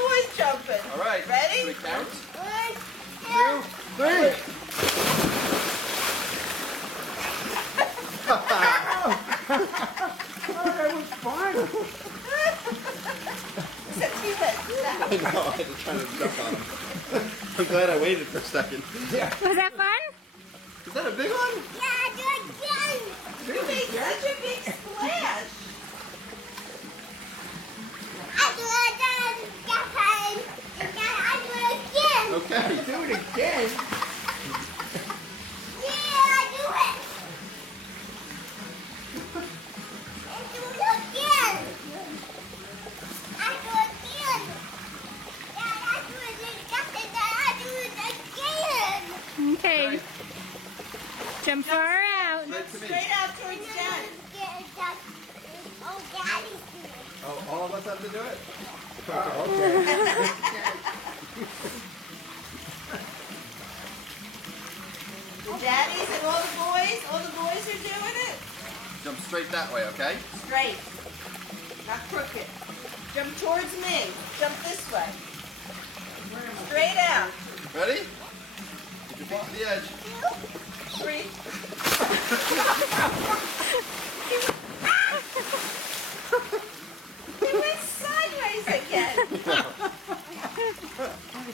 boys jumping. All right. Ready? 3 counts. 1, 2, 3. That was fun. Except he went down. I know, I had to try to jump on him. I'm glad I waited for a second. Yeah. Was that fun? Is that a big one? yeah, do it again. You made such a big splash. I do it again. Again, I do it again. Okay. Do it again. Yeah, I do it. I do it again. I do it again. Dad, I do it again. Dad, I do it again. Okay. Jump far out. Straight to me. Straight out towards Dad. Oh, Daddy's doing it. Oh, all of us have to do it? Oh, okay. The daddies and all the boys are doing it. Jump straight that way, okay? Straight, not crooked. Jump towards me. Jump this way. Straight out. Ready? Get your feet to the edge. 3.